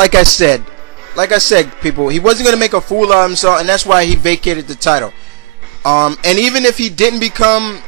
like I said, people, he wasn't gonna make a fool of himself, and that's why he vacated the title. And even if he didn't become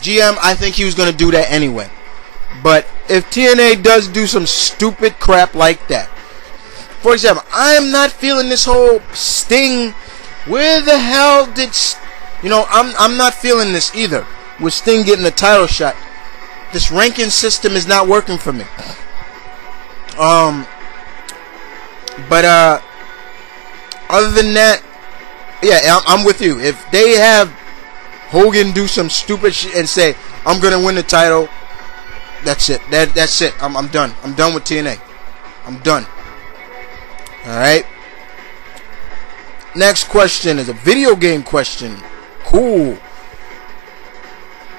GM, I think he was gonna do that anyway. But if TNA does do some stupid crap like that, for example, I am not feeling this whole Sting. Where the hell did, I'm not feeling this either. With Sting getting a title shot, this ranking system is not working for me. But other than that, yeah, I'm with you. If they have Hogan do some stupid shit and say, I'm gonna win the title, that's it. That's it. I'm done. I'm done with TNA. I'm done. Alright. Next question is a video game question. Cool.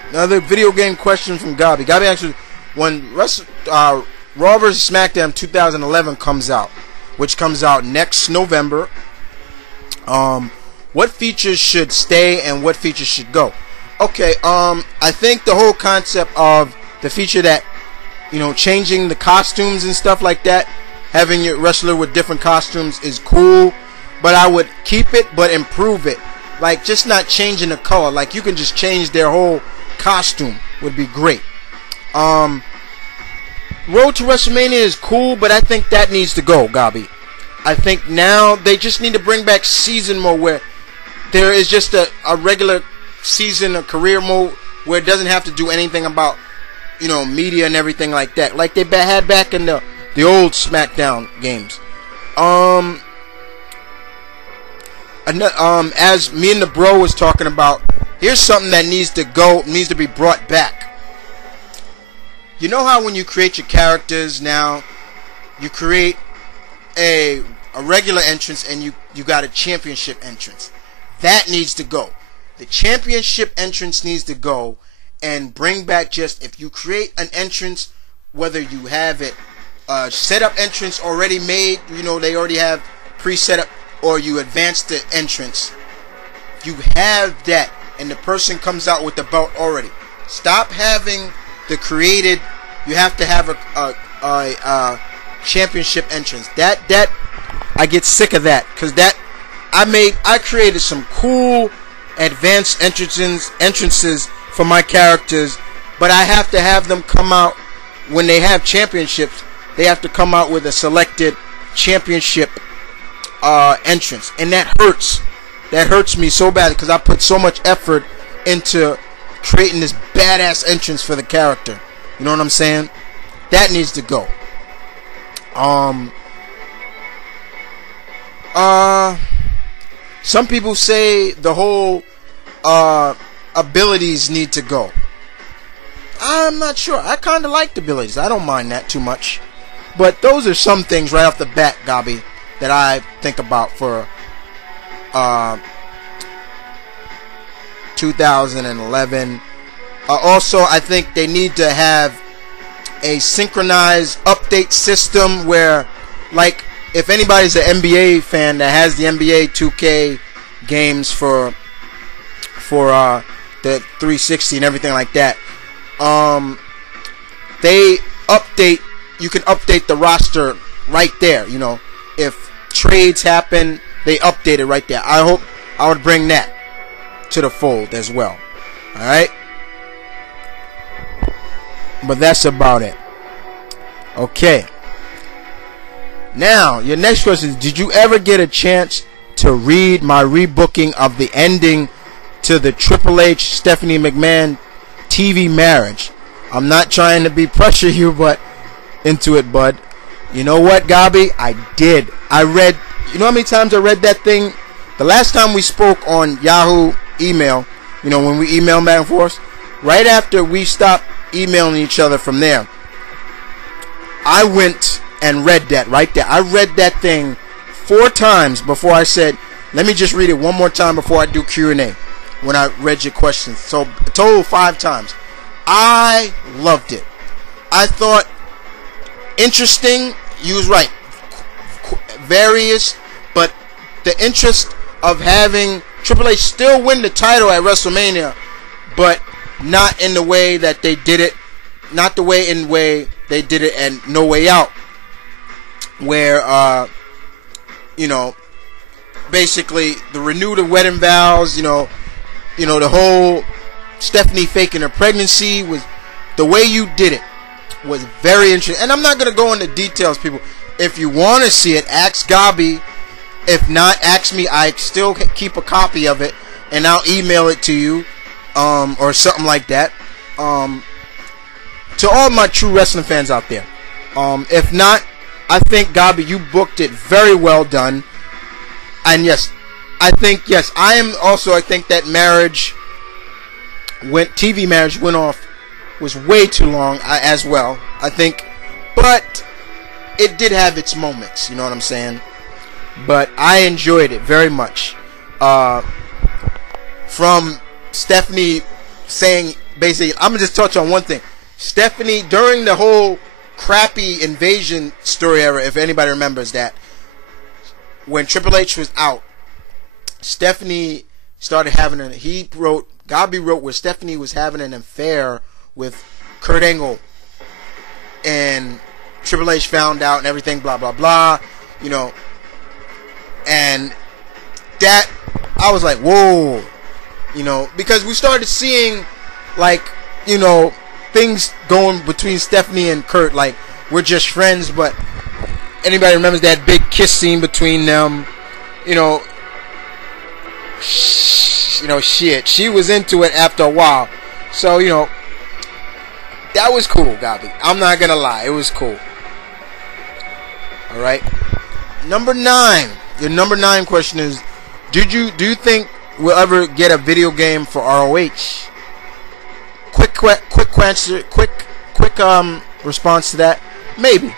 Another video game question from Gabi. Gabi actually, when Raw vs. SmackDown 2011 comes out, which comes out next November, what features should stay and what features should go? Okay, I think the whole concept of the feature that, changing the costumes and stuff like that, having your wrestler with different costumes is cool, but I would keep it but improve it. Like, just not changing the color. Like, you can just change their whole costume would be great. Road to WrestleMania is cool, but I think that needs to go, Gabi. I think now they just need to bring back season mode where there is just a regular season, a career mode where it doesn't have to do anything about, media and everything like that. Like they had back in the old SmackDown games. As me and the bro was talking about, here's something that needs to be brought back. You know how when you create your characters now, you create a regular entrance and you got a championship entrance. That needs to go. The championship entrance needs to go, and bring back just, if you create an entrance, whether you have it set up entrance already made, they already have pre-set up, or you advance the entrance, you have that, and the person comes out with the belt already. Stop having the created, you have to have a championship entrance. That I get sick of that, because I created some cool advanced entrances for my characters, but I have to have them come out when they have championships. They have to come out with a selected championship entrance, and that hurts. That hurts me so bad because I put so much effort into creating this badass entrance for the character. You know what I'm saying? That needs to go. Some people say the whole abilities need to go. I'm not sure. I kind of like the abilities. I don't mind that too much. But those are some things right off the bat, Gabi, that I think about for 2011. Also, I think they need to have a synchronized update system where, like, if anybody's an NBA fan that has the NBA 2K games for the 360 and everything like that, they update. You can update the roster right there. If trades happen, they update it right there. I hope I would bring that to the fold as well. All right, but that's about it. Okay. Now, your next question is, did you ever get a chance to read my rebooking of the ending to the Triple H Stephanie McMahon TV marriage? I'm not trying to pressure you, but into it, bud. You know what, Gabi? I did. I read, you know how many times I read that thing? The last time we spoke on Yahoo email, when we email back and forth, right after we stopped emailing each other from there, I went and read that right there. I read that thing 4 times before I said, let me just read it one more time before I do Q&A, when I read your questions. So a total of 5 times. I loved it. I thought interesting. You was right. Various, but the interest of having Triple H still win the title at WrestleMania, but not in the way that they did it. Not the way they did it and No Way Out. where you know, basically the renew the wedding vows, you know, the whole Stephanie faking her pregnancy was, the way you did it was very interesting. And I'm not gonna go into details, people. If you want to see it, ask Gabi. If not, ask me. I still keep a copy of it, and I'll email it to you, or something like that. To all my true wrestling fans out there. If not, I think, Gabi, you booked it very well done. And yes, I think that marriage TV marriage went off, was way too long as well, I think. But it did have its moments, you know what I'm saying? But I enjoyed it very much. From Stephanie saying, basically, I'm going to just touch on one thing. Stephanie, during the whole crappy Invasion story era, if anybody remembers that, when Triple H was out, Stephanie started having Gabi wrote where Stephanie was having an affair with Kurt Angle, and Triple H found out and everything, blah blah blah, you know. And that, I was like, whoa, you know, because we started seeing, like, you know, things going between Stephanie and Kurt, like, we're just friends. But anybody remembers that big kiss scene between them? You know, shit, she was into it after a while. So, you know, that was cool, Gabi. I'm not gonna lie, it was cool. All right, number 9. Your number 9 question is, do you think we'll ever get a video game for ROH? Quick answer, quick response to that. Maybe.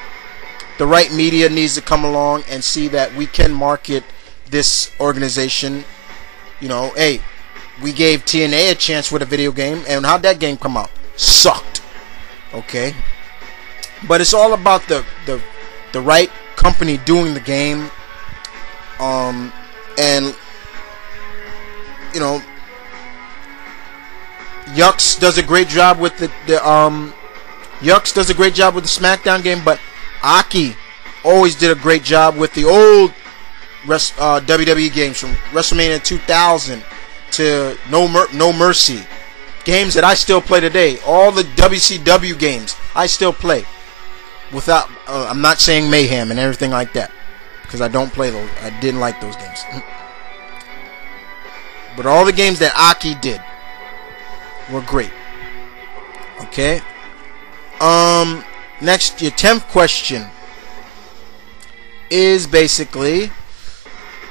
The right media needs to come along and see that we can market this organization. You know, hey, we gave TNA a chance with a video game, and how'd that game come out? Sucked. Okay, but it's all about the right company doing the game. And you know, Yucks does a great job with the SmackDown game, but Aki always did a great job with the old WWE games from WrestleMania 2000 to No Mercy, games that I still play today. All the WCW games I still play. Without, I'm not saying Mayhem and everything like that, because I don't play those. I didn't like those games. But all the games that Aki did were great. Okay. Next, your 10th question is basically,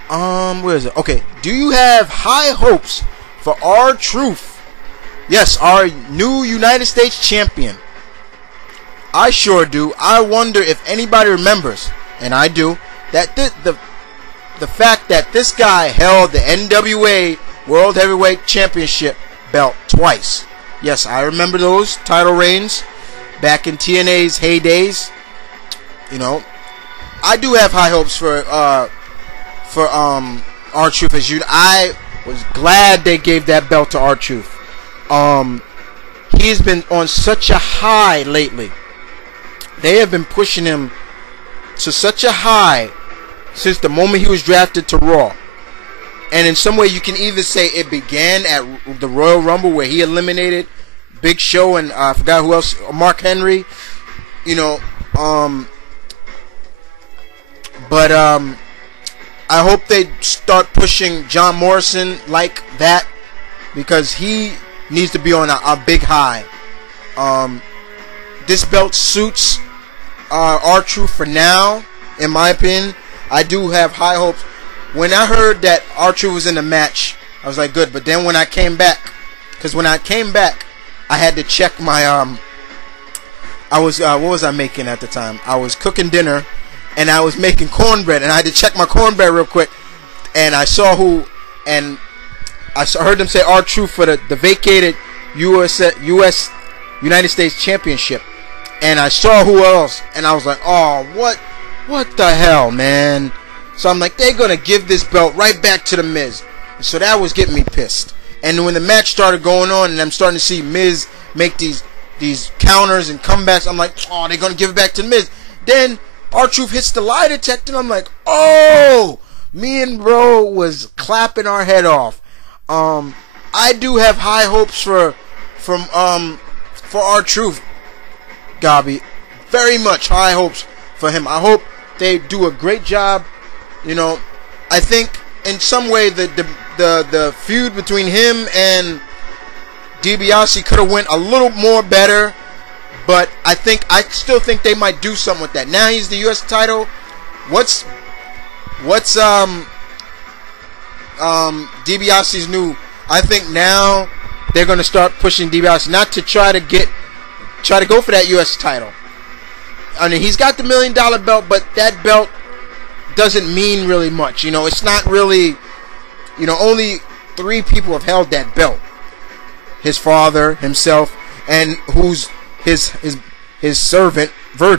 where is it? Okay. Do you have high hopes for R-Truth? Yes, our new United States champion. I sure do. I wonder if anybody remembers, and I do, that the fact that this guy held the NWA World Heavyweight Championship belt twice. Yes, I remember those title reigns back in TNA's heydays. You know, I do have high hopes for R-Truth. As you, I was glad they gave that belt to R-Truth. He's been on such a high lately. They have been pushing him to such a high since the moment he was drafted to Raw. And in some way you can either say it began at the Royal Rumble, where he eliminated Big Show and I forgot who else, Mark Henry, you know. But I hope they start pushing John Morrison like that, because he needs to be on a big high. This belt suits R-Truth for now, in my opinion. I do have high hopes. When I heard that R-Truth was in the match, I was like, good. But then when I came back, because when I came back, I had to check my what was I making at the time? I was cooking dinner, and I was making cornbread, and I had to check my cornbread real quick, and I saw who, and I heard them say R-Truth for the vacated U.S. United States Championship, and I saw who else, and I was like, oh, what the hell, man? So I'm like, they're gonna give this belt right back to the Miz. So that was getting me pissed. And when the match started going on, and I'm starting to see Miz make these counters and comebacks, I'm like, oh, they're gonna give it back to the Miz. Then R-Truth hits the lie detector, and I'm like, oh, me and bro was clapping our head off. I do have high hopes for R-Truth, Gabi. Very much high hopes for him. I hope they do a great job. You know, I think in some way the feud between him and DiBiase could have went a little more better, but I still think they might do something with that. Now he's the U.S. title. What's DiBiase's new? I think now they're going to start pushing DiBiase not to try to go for that U.S. title. I mean, he's got the $1 million belt, but that belt doesn't mean really much. You know, it's not really, you know, only 3 people have held that belt. His father, himself, and who's his servant, Virgil.